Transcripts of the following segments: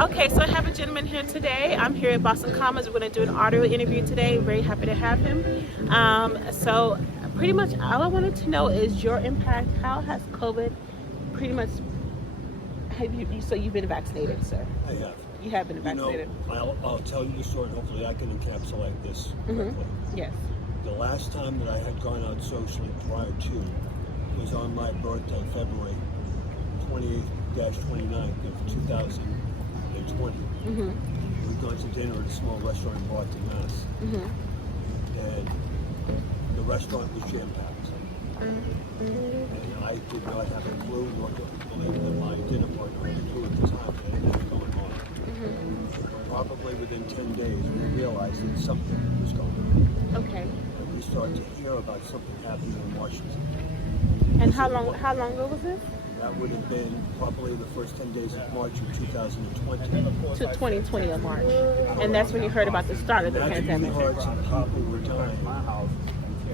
Okay, so I have a gentleman here today. I'm here at Boston Commons. We're going to do an audio interview today. Very happy to have him. So pretty much all I wanted to know is your impact. How has COVID pretty much, so you've been vaccinated, sir? I have. You have been vaccinated? I'll tell you the story, and hopefully I can encapsulate this correctly. Yes. The last time that I had gone out socially prior to was on my birthday, February 28th-29th of 2020. We'd gone to dinner at a small restaurant in Boston, Mass. And the restaurant was jam-packed. And I did not have a clue, nor did I believe that my dinner partner had a clue at the time that anything was going on. Probably within 10 days, we realized that something was going on. Okay. And we started to hear about something happening in Washington. And how long ago was this? That would have been probably the first 10 days of March of 2020. To 2020 of March. And that's when you heard about the start of the That's when we pandemic. heard some people were dying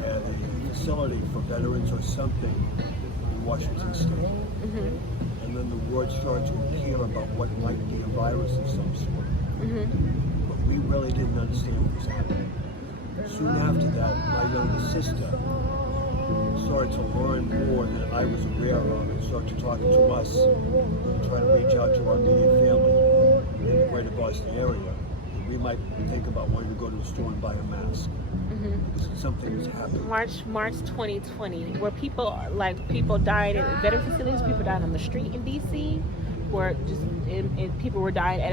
at a facility for veterans or something in Washington State. And then the word started to appear about what might be a virus of some sort. But we really didn't understand what was happening. Soon after that, my younger sister started to learn more than I was aware of and started to talk to us and try to reach out to our immediate family in the greater Boston area. And we might think about wanting to go to the store and buy a mask because something was happening. March 2020, where people died in veteran facilities, people died on the street in DC, where people were dying at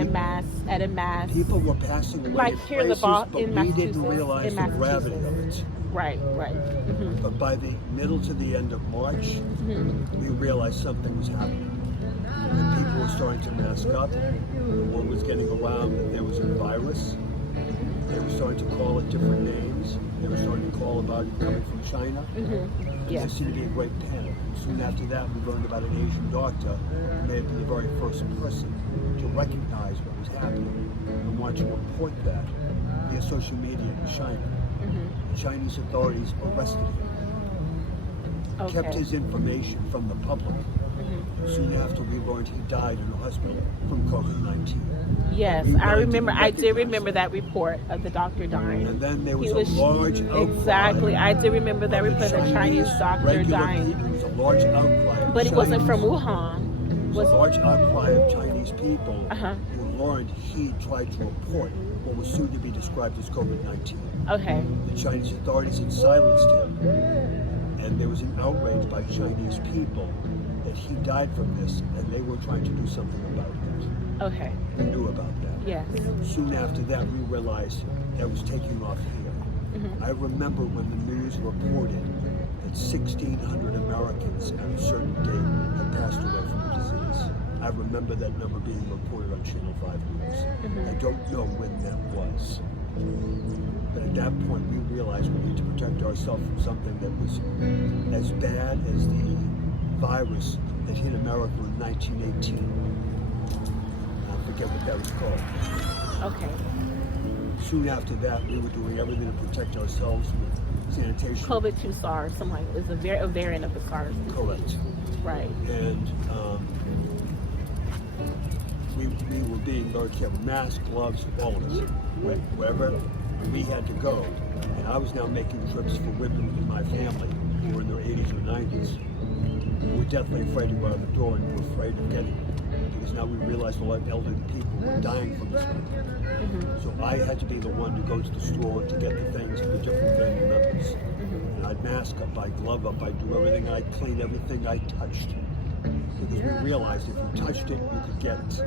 a mass. People were passing away like in here in places, but in we Massachusetts. didn't realize the gravity of it. Right. But by the middle to the end of March, we realized something was happening. And people were starting to mask up. Word was getting around that there was a virus. They were starting to call it different names. They were starting to call about it coming from China. There seemed to be a great panic. Soon after that, we learned about an Asian doctor who may have been the very first person to recognize what was happening and want to report that via social media in China. The Chinese authorities arrested him, kept his information from the public. Soon after, we learned he died in a hospital from COVID-19. Yes, I did remember that report of the doctor dying. And then there was a large outcry. Exactly, I did remember that report of the Chinese doctor dying. There was a large outcry. But it wasn't from Wuhan. It was a large outcry of Chinese people who learned he tried to report what was soon to be described as COVID-19. Okay. The Chinese authorities had silenced him, and there was an outrage by Chinese people that he died from this, and they were trying to do something about it. Okay. They knew about that. Yes. Soon after that, we realized that was taking off here. I remember when the news reported that 1,600 Americans on a certain date had passed away from the disease. I remember that number being reported on Channel 5 News. I don't know when that was. But at that point, we realized we need to protect ourselves from something that was as bad as the virus that hit America in 1918. I forget what that was called. Okay. Soon after that, we were doing everything to protect ourselves with sanitation. COVID-2 SARS, something like it was a variant of the SARS disease. Correct. Right. And we were being very careful. Masks, gloves, all of us. Wherever we had to go. And I was now making trips for women in my family who were in their 80s or 90s. We were definitely afraid to go out the door, and we were afraid of getting it. Because now we realized a lot of elderly people were dying from this one. So I had to be the one to go to the store to get the things for the different family members. And I'd mask up, I'd glove up, I'd do everything, I'd clean everything I touched. Because we realized if you touched it, you could get it.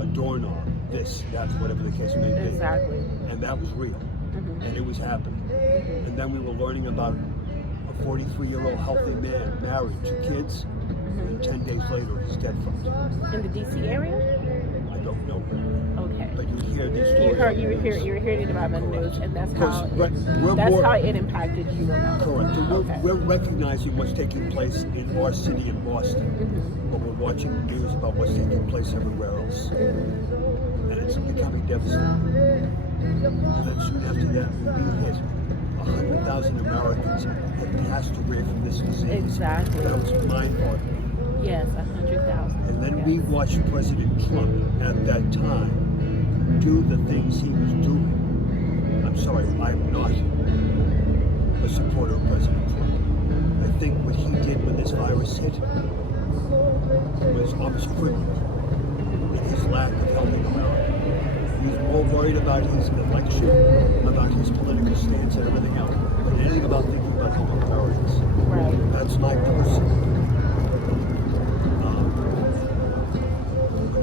A doorknob, this, that, whatever the case may be. Exactly. And that was real. And it was happening. And then we were learning about a 43-year-old healthy man, married, 2 kids, and 10 days later he's dead from it. In the DC area? I don't know. Okay. But you hear these stories. You were hearing about the news, and that's how How it impacted you. Correct. We're recognizing what's taking place in our city in Boston, but we're watching the news about what's taking place everywhere else, and it's becoming devastating. And then soon after that, we hit 100,000 Americans had passed away from this disease. Exactly. That was mind-boggling. Yes, 100,000. And then yes. we watched President Trump at that time do the things he was doing. I'm sorry, I'm not a supporter of President Trump. I think what he did when this virus hit was almost criminal. And his lack of helping America. He's more worried about his election, about his political stance and everything else, than anything about thinking about helping Americans. Right. That's my personal.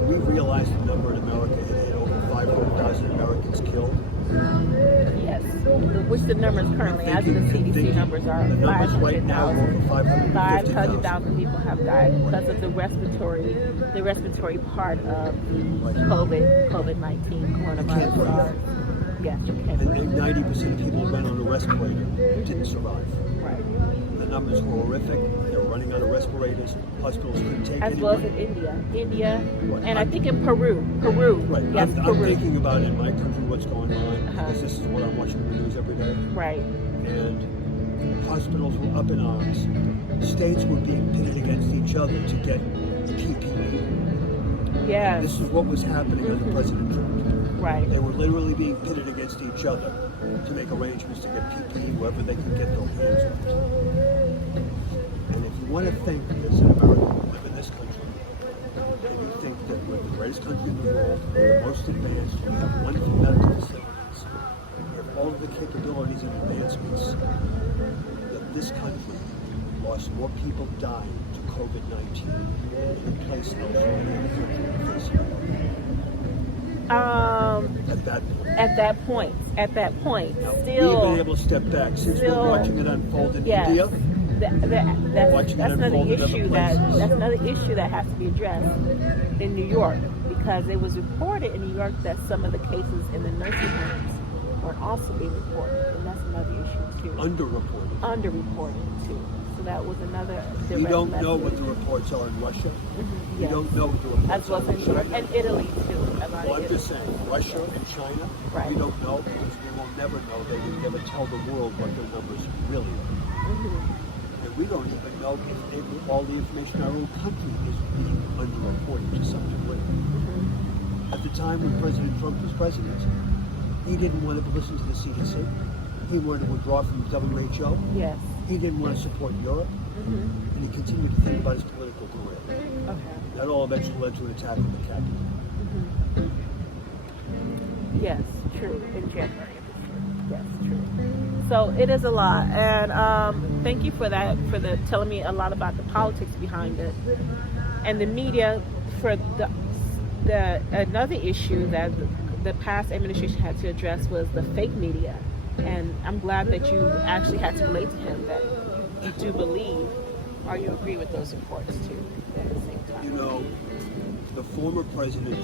When we realized the number in America, it had over 500,000 Americans killed. Yes. Which the numbers currently, as the CDC numbers are, the numbers right now are over 550,000. 500,000 people have died because of the respiratory part of the COVID-19 coronavirus. breathe. Yes, you can't And breathe. 90% of people who went on a respirator didn't survive. Right. The numbers were horrific. They were running out of respirators. Hospitals couldn't take As well as anyone. in India, Right. and I think in Peru. Right. Yes, I'm Peru. thinking about in my country what's going on Uh-huh. because this is what I'm watching in the news every day. Right. And hospitals were up in arms. States were being pitted against each other to get PPE. Yes. This is what was happening under President Trump. Right. They were literally being pitted against each other to make arrangements to get PPE wherever they could get their hands on it. And if you want to think as an American who live in this country, and you think that we're the greatest country in the world, we're the most advanced, we have wonderful medical facilities, we have all of the capabilities and advancements, that this country lost more people dying to COVID-19 than any place else in any country in the face of the earth. At that point. At that point, Now, still. we've been able to step back since still- we're watching it unfold in Yes. India. That's another unfold in other issue places. that's another issue that has to be addressed in New York, because it was reported in New York that some of the cases in the nursing homes were also being reported, and that's another issue too. Underreported. Underreported too. So that was another direct We don't know what message. the reports are in Russia. We Yes. don't know what the reports As well are as in in Europe China. and Italy too. About Well, I'm Italy. just saying, Russia and China, Right. we don't know because we will never know. They would never tell the world what their numbers really are. And we don't even know if all the information in our own country is being underreported to some degree. At the time when President Trump was president, he didn't want to listen to the CDC. He wanted to withdraw from the WHO. Yes. He didn't want to support Europe. And he continued to think about his political career. Okay. That all eventually led to an attack on the Capitol. Yes, true. In January of this year. Yes, true. So it is a lot, and thank you for that, for telling me a lot about the politics behind it, and the media. For the another issue that the past administration had to address was the fake media, and I'm glad that you actually had to relate to him that you do believe, or you agree with those reports too at the same time. You know, the former President